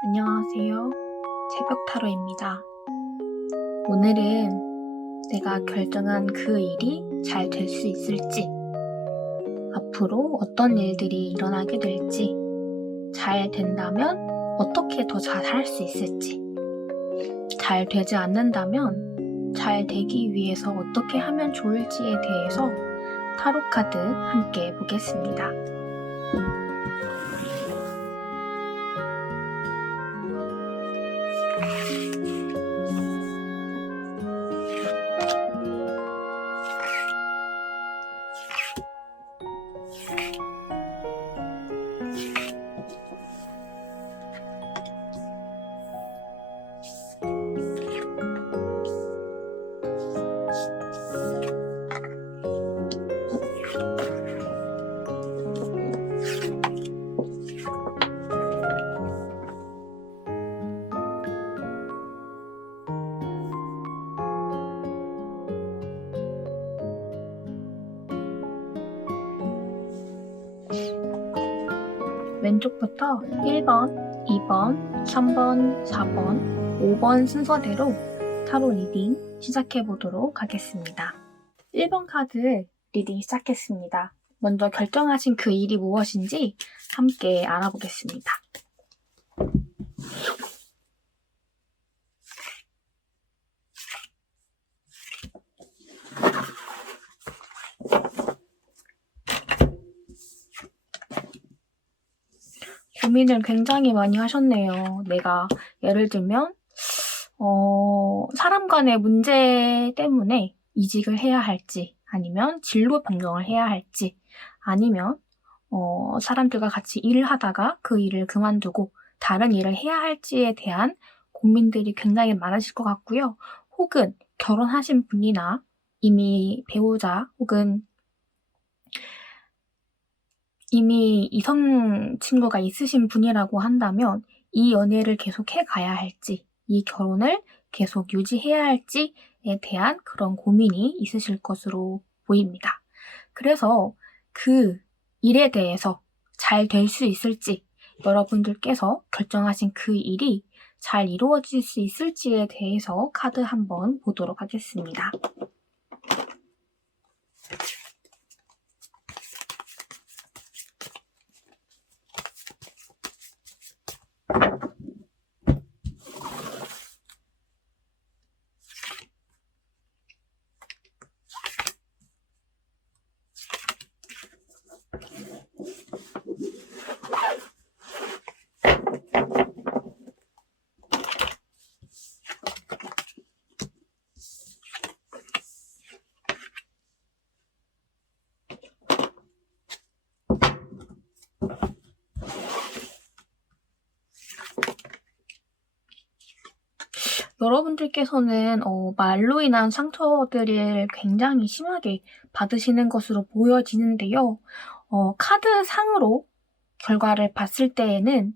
안녕하세요. 새벽 타로입니다. 오늘은 내가 결정한 그 일이 잘 될 수 있을지, 앞으로 어떤 일들이 일어나게 될지, 잘 된다면 어떻게 더 잘 할 수 있을지, 잘 되지 않는다면 잘 되기 위해서 어떻게 하면 좋을지에 대해서 타로 카드 함께 보겠습니다. 왼쪽부터 1번, 2번, 3번, 4번, 5번 순서대로 타로 리딩 시작해보도록 하겠습니다. 1번 카드 리딩 시작했습니다. 먼저 결정하신 그 일이 무엇인지 함께 알아보겠습니다. 고민을 굉장히 많이 하셨네요. 내가 예를 들면 사람 간의 문제 때문에 이직을 해야 할지, 아니면 진로 변경을 해야 할지, 아니면 사람들과 같이 일을 하다가 그 일을 그만두고 다른 일을 해야 할지에 대한 고민들이 굉장히 많으실 것 같고요. 혹은 결혼하신 분이나 이미 배우자 혹은 이미 이성 친구가 있으신 분이라고 한다면 이 연애를 계속 해가야 할지, 이 결혼을 계속 유지해야 할지에 대한 그런 고민이 있으실 것으로 보입니다. 그래서 그 일에 대해서 잘 될 수 있을지, 여러분들께서 결정하신 그 일이 잘 이루어질 수 있을지에 대해서 카드 한번 보도록 하겠습니다. 여러분들께서는 말로 인한 상처들을 굉장히 심하게 받으시는 것으로 보여지는데요. 카드상으로 결과를 봤을 때에는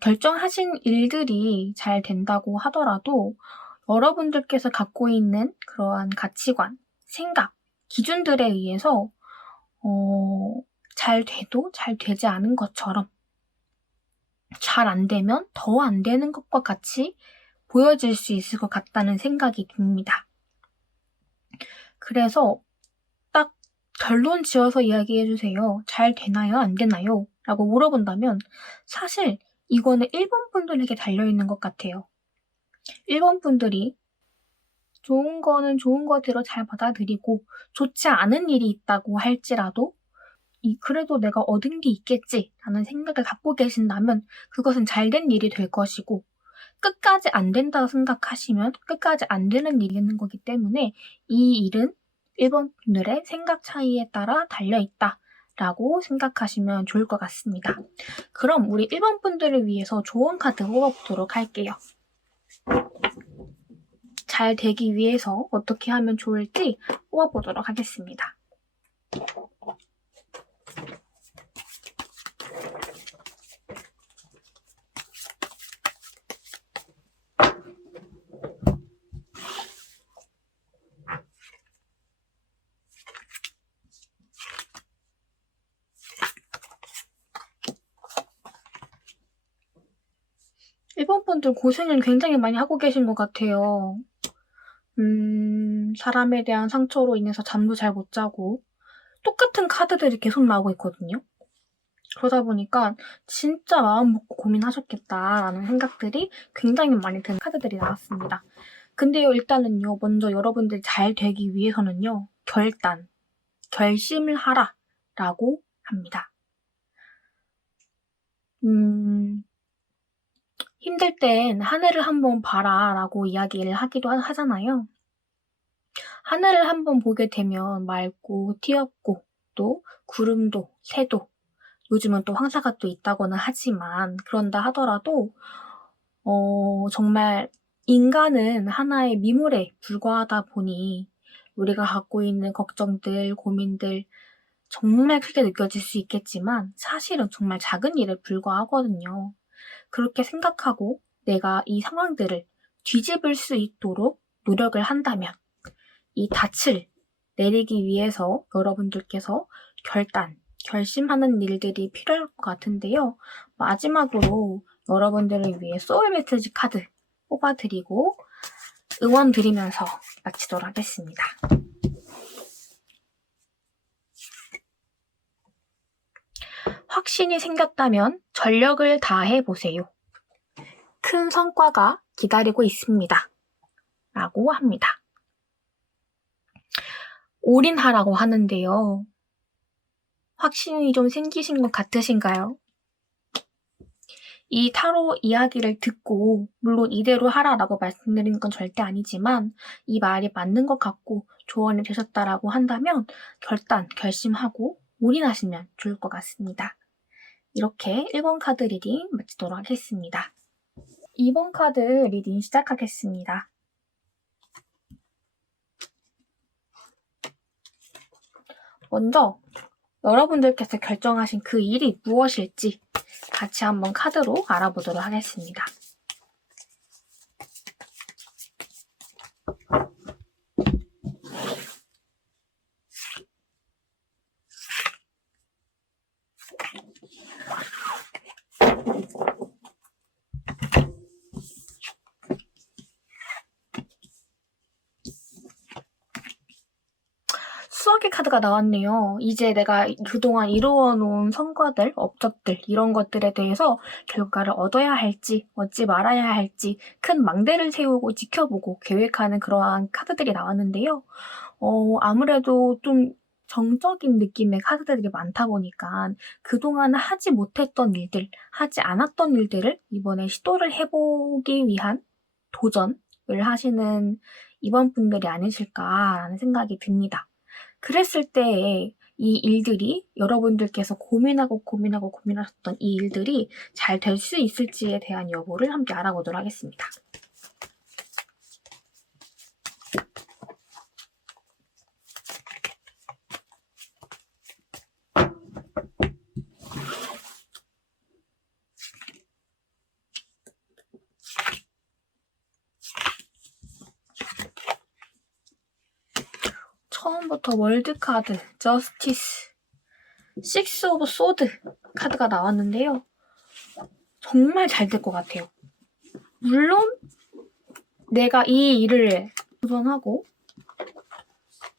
결정하신 일들이 잘 된다고 하더라도 여러분들께서 갖고 있는 그러한 가치관, 생각, 기준들에 의해서 잘 돼도 잘 되지 않은 것처럼, 잘 안 되면 더 안 되는 것과 같이 보여질 수 있을 것 같다는 생각이 듭니다. 그래서 딱 결론 지어서 이야기해주세요. 잘 되나요? 안 되나요? 라고 물어본다면 사실 이거는 1번 분들에게 달려있는 것 같아요. 1번 분들이 좋은 거는 좋은 거대로 잘 받아들이고 좋지 않은 일이 있다고 할지라도 그래도 내가 얻은 게 있겠지 라는 생각을 갖고 계신다면 그것은 잘된 일이 될 것이고, 끝까지 안 된다고 생각하시면 끝까지 안 되는 일이 있는 거기 때문에 이 일은 1번 분들의 생각 차이에 따라 달려있다 라고 생각하시면 좋을 것 같습니다. 그럼 우리 1번 분들을 위해서 좋은 카드 뽑아보도록 할게요. 잘 되기 위해서 어떻게 하면 좋을지 뽑아보도록 하겠습니다. 일본 분들 고생을 굉장히 많이 하고 계신 것 같아요. 사람에 대한 상처로 인해서 잠도 잘 못 자고 똑같은 카드들이 계속 나오고 있거든요. 그러다 보니까 진짜 마음 먹고 고민하셨겠다라는 생각들이 굉장히 많이 드는 카드들이 나왔습니다. 근데요, 일단은요, 먼저 여러분들이 잘 되기 위해서는요, 결심을 하라라고 합니다. 힘들 땐 하늘을 한번 봐라라고 이야기를 하기도 하잖아요. 하늘을 한번 보게 되면 맑고 튀었고 또 구름도 새도 요즘은 또 황사가 또 있다고는 하지만 그런다 하더라도 정말 인간은 하나의 미물에 불과하다 보니 우리가 갖고 있는 걱정들, 고민들 정말 크게 느껴질 수 있겠지만 사실은 정말 작은 일에 불과하거든요. 그렇게 생각하고 내가 이 상황들을 뒤집을 수 있도록 노력을 한다면 이 닻을 내리기 위해서 여러분들께서 결심하는 일들이 필요할 것 같은데요. 마지막으로 여러분들을 위해 소울 메시지 카드 뽑아드리고 응원 드리면서 마치도록 하겠습니다. 확신이 생겼다면 전력을 다해 보세요. 큰 성과가 기다리고 있습니다. 라고 합니다. 올인하라고 하는데요. 확신이 좀 생기신 것 같으신가요? 이 타로 이야기를 듣고 물론 이대로 하라라고 말씀드리는 건 절대 아니지만 이 말이 맞는 것 같고 조언이 되셨다라고 한다면 결심하고 올인하시면 좋을 것 같습니다. 이렇게 1번 카드 리딩 마치도록 하겠습니다. 2번 카드 리딩 시작하겠습니다. 먼저 여러분들께서 결정하신 그 일이 무엇일지 같이 한번 카드로 알아보도록 하겠습니다. 수학의 카드가 나왔네요. 이제 내가 그동안 이루어놓은 성과들, 업적들 이런 것들에 대해서 결과를 얻어야 할지 얻지 말아야 할지 큰 망대를 세우고 지켜보고 계획하는 그러한 카드들이 나왔는데요. 아무래도 좀 정적인 느낌의 카드들이 많다 보니까 그동안 하지 못했던 일들, 하지 않았던 일들을 이번에 시도를 해보기 위한 도전을 하시는 이번 분들이 아니실까라는 생각이 듭니다. 그랬을 때 이 일들이 여러분들께서 고민하셨던 이 일들이 잘 될 수 있을지에 대한 여부를 함께 알아보도록 하겠습니다. 처음부터 월드카드, 저스티스, 식스 오브 소드 카드가 나왔는데요. 정말 잘 될 것 같아요. 물론 내가 이 일을 도전하고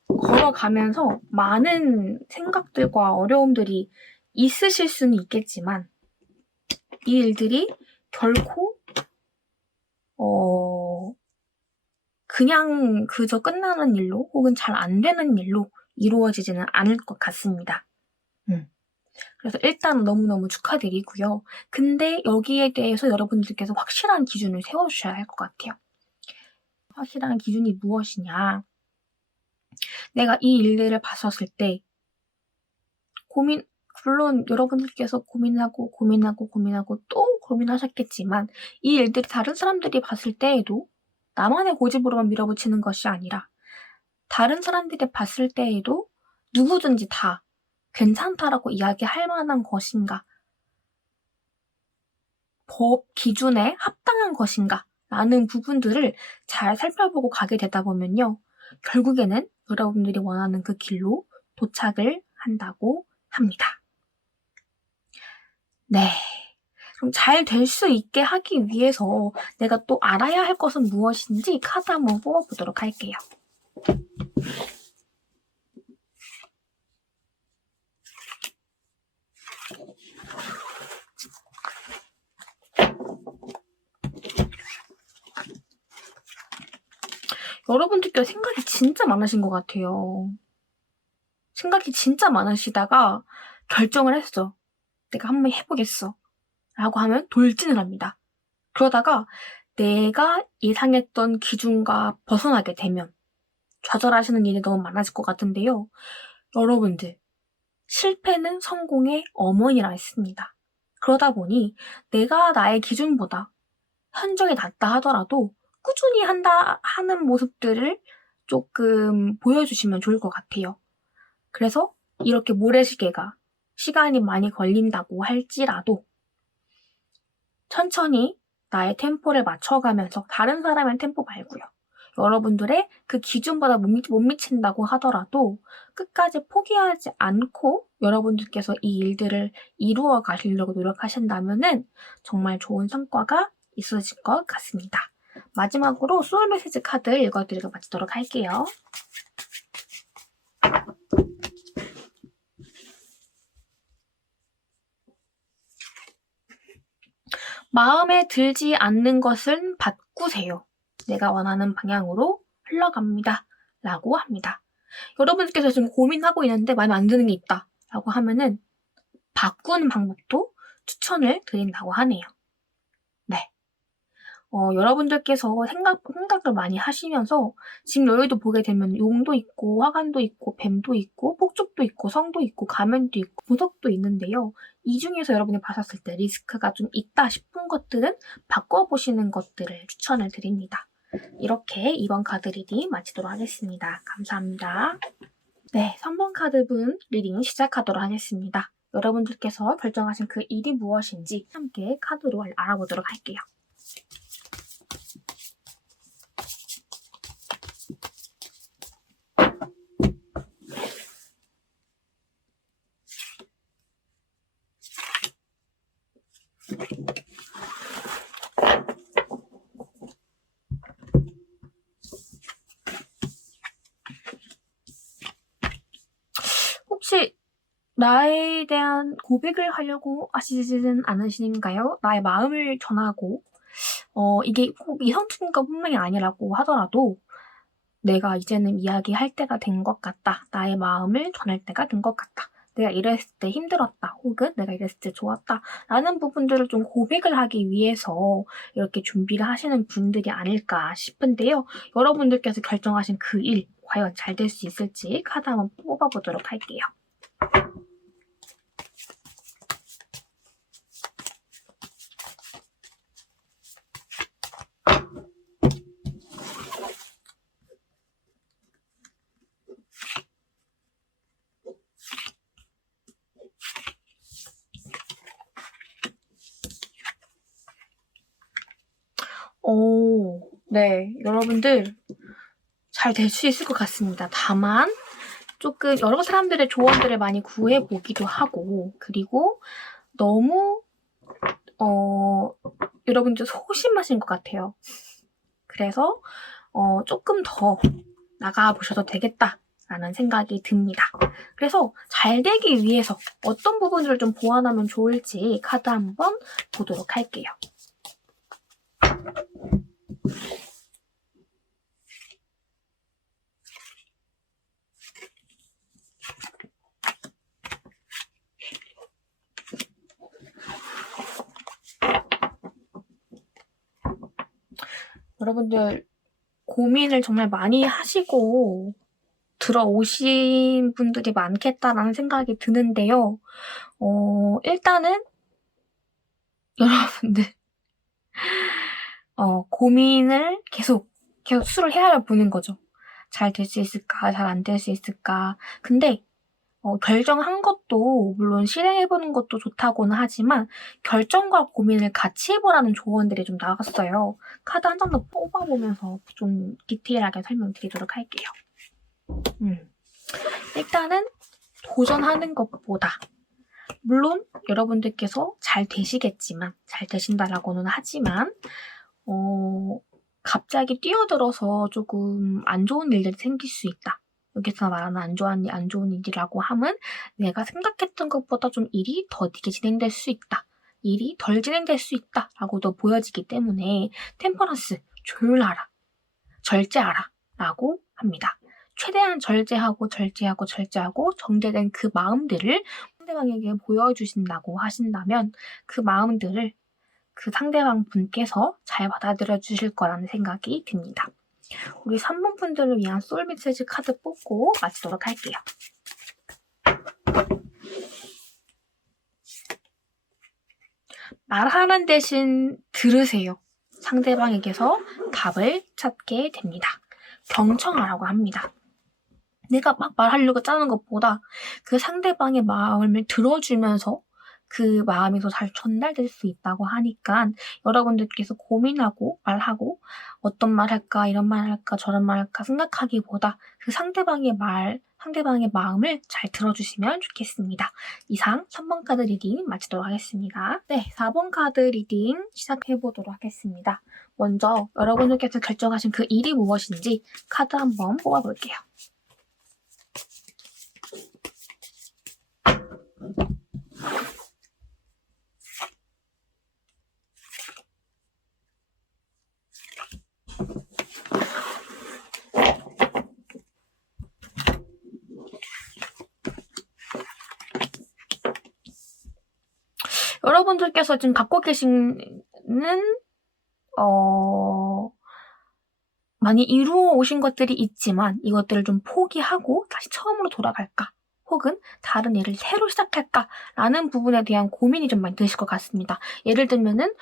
걸어가면서 많은 생각들과 어려움들이 있으실 수는 있겠지만 이 일들이 결코 그냥 그저 끝나는 일로 혹은 잘 안 되는 일로 이루어지지는 않을 것 같습니다. 그래서 일단 너무너무 축하드리고요. 근데 여기에 대해서 여러분들께서 확실한 기준을 세워주셔야 할 것 같아요. 확실한 기준이 무엇이냐. 내가 이 일들을 봤었을 때 물론 여러분들께서 고민하고 또 고민하셨겠지만 이 일들이 다른 사람들이 봤을 때에도 나만의 고집으로만 밀어붙이는 것이 아니라 다른 사람들이 봤을 때에도 누구든지 다 괜찮다라고 이야기할 만한 것인가, 법 기준에 합당한 것인가 라는 부분들을 잘 살펴보고 가게 되다 보면요. 결국에는 여러분들이 원하는 그 길로 도착을 한다고 합니다. 네. 좀 잘 될 수 있게 하기 위해서 내가 또 알아야 할 것은 무엇인지 카드 한번 뽑아보도록 할게요. 여러분들께 생각이 진짜 많으신 것 같아요. 생각이 진짜 많으시다가 결정을 했어. 내가 한번 해보겠어. 라고 하면 돌진을 합니다. 그러다가 내가 예상했던 기준과 벗어나게 되면 좌절하시는 일이 너무 많아질 것 같은데요. 여러분들, 실패는 성공의 어머니라 했습니다. 그러다 보니 내가 나의 기준보다 현저히 낮다 하더라도 꾸준히 하는 모습들을 조금 보여주시면 좋을 것 같아요. 그래서 이렇게 모래시계가 시간이 많이 걸린다고 할지라도 천천히 나의 템포를 맞춰가면서 다른 사람의 템포 말고요. 여러분들의 그 기준보다 못 미친다고 하더라도 끝까지 포기하지 않고 여러분들께서 이 일들을 이루어 가시려고 노력하신다면은 정말 좋은 성과가 있어질 것 같습니다. 마지막으로 소울 메시지 카드 읽어드리고 마치도록 할게요. 마음에 들지 않는 것은 바꾸세요. 내가 원하는 방향으로 흘러갑니다. 라고 합니다. 여러분들께서 지금 고민하고 있는데 마음에 안 드는 게 있다. 라고 하면은 바꾸는 방법도 추천을 드린다고 하네요. 네. 여러분들께서 생각을 많이 하시면서 지금 여기도 보게 되면 용도 있고 화관도 있고 뱀도 있고 폭죽도 있고 성도 있고 가면도 있고 보석도 있는데요. 이 중에서 여러분이 봤었을 때 리스크가 좀 있다 싶은 것들은 바꿔보시는 것들을 추천을 드립니다. 이렇게 2번 카드 리딩 마치도록 하겠습니다. 감사합니다. 네, 3번 카드분 리딩 시작하도록 하겠습니다. 여러분들께서 결정하신 그 일이 무엇인지 함께 카드로 알아보도록 할게요. 혹시 나에 대한 고백을 하려고 하시지는 않으신가요? 나의 마음을 전하고 이게 꼭 이성친구가 뿐만이 아니라고 하더라도 내가 이제는 이야기할 때가 된 것 같다. 나의 마음을 전할 때가 된 것 같다. 내가 이랬을 때 힘들었다. 혹은 내가 이랬을 때 좋았다. 라는 부분들을 좀 고백을 하기 위해서 이렇게 준비를 하시는 분들이 아닐까 싶은데요. 여러분들께서 결정하신 그 일, 과연 잘 될 수 있을지 카드 한번 뽑아보도록 할게요. 네. 여러분들 잘 될 수 있을 것 같습니다. 다만 조금 여러 사람들의 조언들을 많이 구해보기도 하고 그리고 너무 여러분들 소심하신 것 같아요. 그래서 조금 더 나가보셔도 되겠다라는 생각이 듭니다. 그래서 잘 되기 위해서 어떤 부분들을 좀 보완하면 좋을지 카드 한번 보도록 할게요. 여러분들 고민을 정말 많이 하시고 들어오신 분들이 많겠다라는 생각이 드는데요. 일단은 여러분들 고민을 계속 수를 헤아려 보는 거죠. 잘 될 수 있을까? 잘 안 될 수 있을까? 근데 결정한 것도 물론 실행해보는 것도 좋다고는 하지만 결정과 고민을 같이 해보라는 조언들이 좀 나왔어요. 카드 한 장 더 뽑아보면서 좀 디테일하게 설명드리도록 할게요. 일단은 도전하는 것보다 물론 여러분들께서 잘 되시겠지만, 잘 되신다라고는 하지만 갑자기 뛰어들어서 조금 안 좋은 일들이 생길 수 있다. 여기서 말하는 안 좋은 일이라고 함은 내가 생각했던 것보다 좀 일이 더디게 진행될 수 있다. 일이 덜 진행될 수 있다. 라고도 보여지기 때문에 템퍼런스, 조율하라, 절제하라 라고 합니다. 최대한 절제하고 정제된 그 마음들을 상대방에게 보여주신다고 하신다면 그 마음들을 그 상대방 분께서 잘 받아들여 주실 거라는 생각이 듭니다. 우리 3번 분들을 위한 소울 메시지 카드 뽑고 마치도록 할게요. 말하는 대신 들으세요. 상대방에게서 답을 찾게 됩니다. 경청하라고 합니다. 내가 막 말하려고 짜는 것보다 그 상대방의 마음을 들어주면서 그 마음이 더 잘 전달될 수 있다고 하니까 여러분들께서 고민하고 말하고 어떤 말 할까, 이런 말 할까, 저런 말 할까 생각하기보다 그 상대방의 마음을 잘 들어주시면 좋겠습니다. 이상 3번 카드 리딩 마치도록 하겠습니다. 네, 4번 카드 리딩 시작해보도록 하겠습니다. 먼저 여러분들께서 결정하신 그 일이 무엇인지 카드 한번 뽑아볼게요. 여러분들께서 지금 갖고 계시는 많이 이루어 오신 것들이 있지만 이것들을 좀 포기하고 다시 처음으로 돌아갈까? 혹은 다른 일을 새로 시작할까라는 부분에 대한 고민이 좀 많이 드실 것 같습니다. 예를 들면은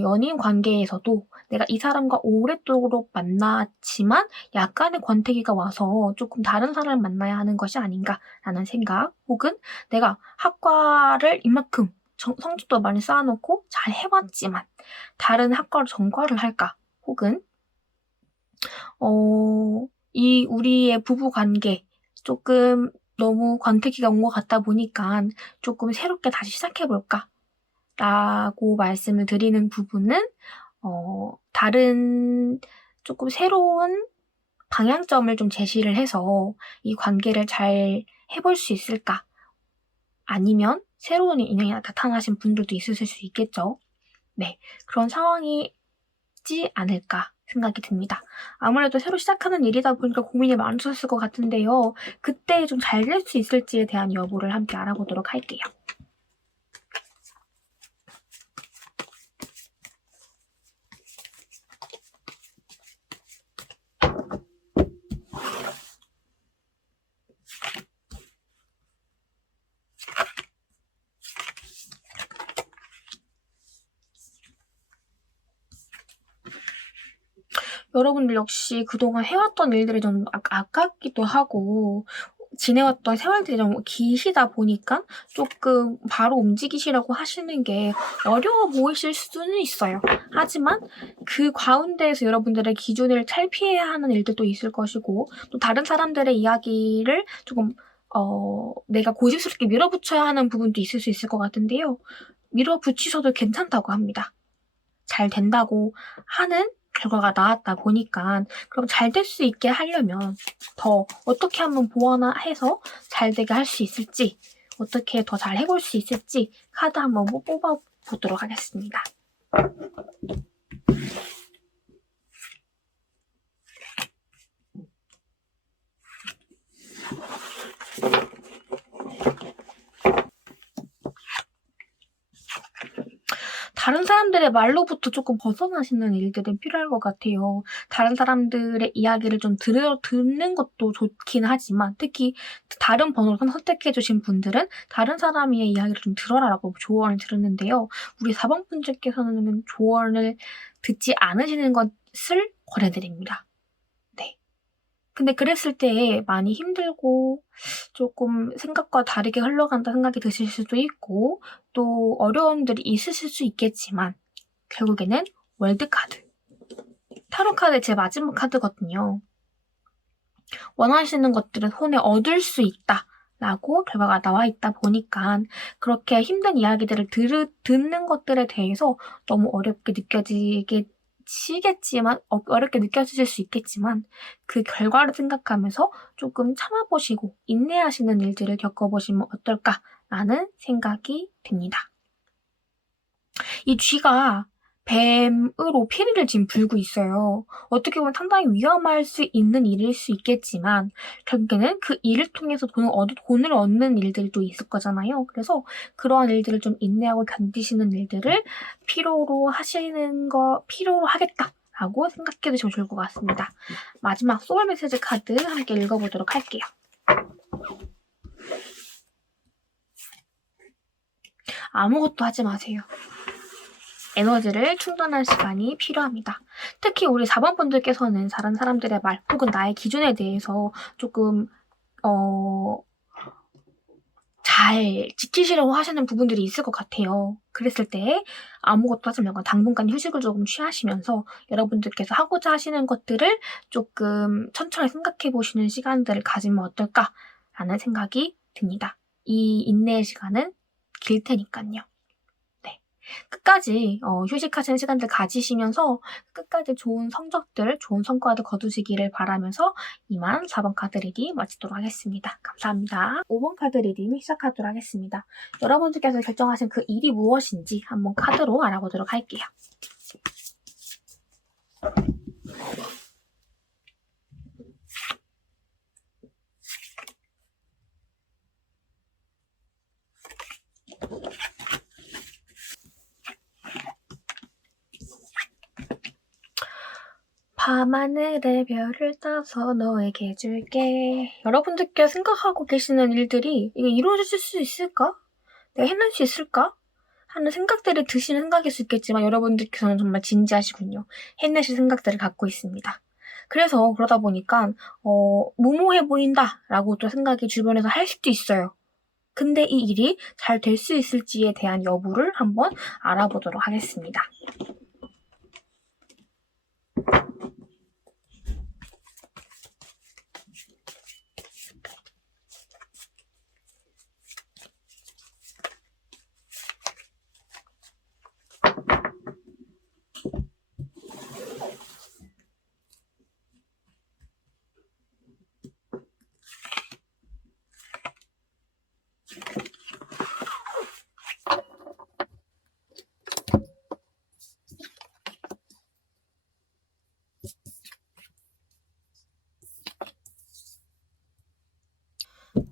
연인 관계에서도 내가 이 사람과 오랫도록 만났지만 약간의 권태기가 와서 조금 다른 사람을 만나야 하는 것이 아닌가라는 생각, 혹은 내가 학과를 이만큼 성적도 많이 쌓아놓고 잘 해봤지만 다른 학과로 전과를 할까? 혹은 이 우리의 부부 관계 조금 너무 권태기가 온 것 같다 보니까 조금 새롭게 다시 시작해볼까? 라고 말씀을 드리는 부분은 다른 조금 새로운 방향점을 좀 제시를 해서 이 관계를 잘 해볼 수 있을까? 아니면 새로운 인연이 나타나신 분들도 있으실 수 있겠죠. 네, 그런 상황이지 않을까 생각이 듭니다. 아무래도 새로 시작하는 일이다 보니까 고민이 많으셨을 것 같은데요. 그때 좀 잘 될 수 있을지에 대한 여부를 함께 알아보도록 할게요. 여러분들 역시 그동안 해왔던 일들이 좀 아깝기도 하고 지내왔던 세월들이 좀 기시다 보니까 조금 바로 움직이시라고 하시는 게 어려워 보이실 수는 있어요. 하지만 그 가운데에서 여러분들의 기준을 탈피해야 하는 일들도 있을 것이고 또 다른 사람들의 이야기를 조금 내가 고집스럽게 밀어붙여야 하는 부분도 있을 수 있을 것 같은데요. 밀어붙이셔도 괜찮다고 합니다. 잘 된다고 하는 결과가 나왔다 보니까 그럼 잘 될 수 있게 하려면 더 어떻게 한번 보완해서 잘 되게 할 수 있을지, 어떻게 더 잘 해볼 수 있을지 카드 한번 뽑아보도록 하겠습니다. 다른 사람들의 말로부터 조금 벗어나시는 일들은 필요할 것 같아요. 다른 사람들의 이야기를 좀 듣는 것도 좋긴 하지만 특히 다른 번호를 선택해주신 분들은 다른 사람의 이야기를 좀 들어라라고 조언을 들었는데요. 우리 4번 분들께서는 조언을 듣지 않으시는 것을 권해드립니다. 네. 근데 그랬을 때 많이 힘들고 조금 생각과 다르게 흘러간다 생각이 드실 수도 있고 또 어려움들이 있으실 수 있겠지만 결국에는 월드카드, 타로카드 제 마지막 카드거든요. 원하시는 것들은 손에 얻을 수 있다 라고 결과가 나와 있다 보니까 그렇게 힘든 이야기들을 듣는 것들에 대해서 너무 어렵게 느껴지실 수 있겠지만 그 결과를 생각하면서 조금 참아보시고 인내하시는 일들을 겪어보시면 어떨까라는 생각이 듭니다. 이 쥐가 뱀으로 피리를 지금 불고 있어요. 어떻게 보면 상당히 위험할 수 있는 일일 수 있겠지만 결국에는 그 일을 통해서 돈을 얻는 일들도 있을 거잖아요. 그래서 그러한 일들을 좀 인내하고 견디시는 일들을 필요로 하겠다라고 생각해 두시면 좋을 것 같습니다. 마지막 소울 메시지 카드 함께 읽어보도록 할게요. 아무것도 하지 마세요. 에너지를 충전할 시간이 필요합니다. 특히 우리 4번 분들께서는 다른 사람들의 말 혹은 나의 기준에 대해서 조금 잘 지키시려고 하시는 부분들이 있을 것 같아요. 그랬을 때 아무것도 하지 말고 당분간 휴식을 조금 취하시면서 여러분들께서 하고자 하시는 것들을 조금 천천히 생각해 보시는 시간들을 가지면 어떨까라는 생각이 듭니다. 이 인내의 시간은 길 테니까요. 끝까지 휴식하시는 시간들 가지시면서 끝까지 좋은 성적들, 좋은 성과들 거두시기를 바라면서 이만 4번 카드 리딩 마치도록 하겠습니다. 감사합니다. 5번 카드 리딩 시작하도록 하겠습니다. 여러분들께서 결정하신 그 일이 무엇인지 한번 카드로 알아보도록 할게요. 밤하늘에 별을 따서 너에게 줄게. 여러분들께 생각하고 계시는 일들이 이게 이루어질 수 있을까? 내가 해낼 수 있을까? 하는 생각들이 드시는 생각일 수 있겠지만 여러분들께서는 정말 진지하시군요. 해내실 생각들을 갖고 있습니다. 그래서 그러다 보니까 무모해 보인다라고 또 생각이 주변에서 할 수도 있어요. 근데 이 일이 잘 될 수 있을지에 대한 여부를 한번 알아보도록 하겠습니다.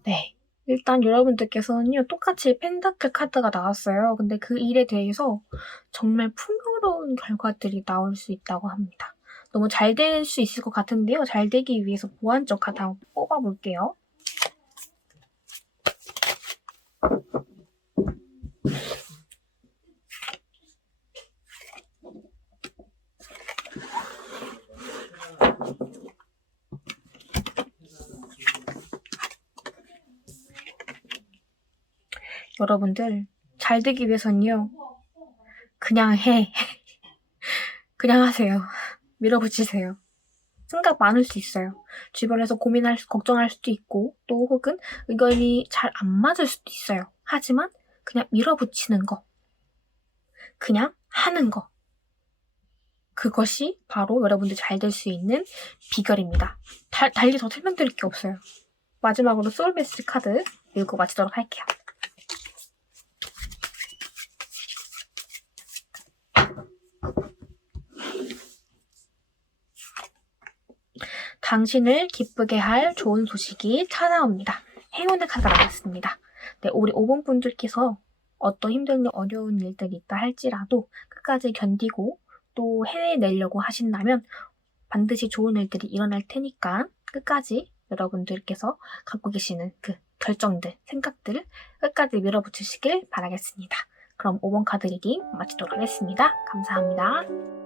네. 일단 여러분들께서는요, 똑같이 펜타클 카드가 나왔어요. 근데 그 일에 대해서 정말 풍요로운 결과들이 나올 수 있다고 합니다. 너무 잘 될 수 있을 것 같은데요. 잘 되기 위해서 보완적 카드 한번 뽑아볼게요. 여러분들 잘 되기 위해서는요. 그냥 해. 그냥 하세요. 밀어붙이세요. 생각 많을 수 있어요. 주변에서 걱정할 수도 있고 또 혹은 의견이 잘 안 맞을 수도 있어요. 하지만 그냥 밀어붙이는 거. 그냥 하는 거. 그것이 바로 여러분들 잘 될 수 있는 비결입니다. 달리 더 설명드릴 게 없어요. 마지막으로 소울메시지 카드 읽고 마치도록 할게요. 당신을 기쁘게 할 좋은 소식이 찾아옵니다. 행운의 카드가 나왔습니다. 네, 우리 5번 분들께서 어떤 힘든 어려운 일들이 있다 할지라도 끝까지 견디고 또 해내려고 하신다면 반드시 좋은 일들이 일어날 테니까 끝까지 여러분들께서 갖고 계시는 그 결정들, 생각들을 끝까지 밀어붙이시길 바라겠습니다. 그럼 5번 카드 리딩 마치도록 하겠습니다. 감사합니다.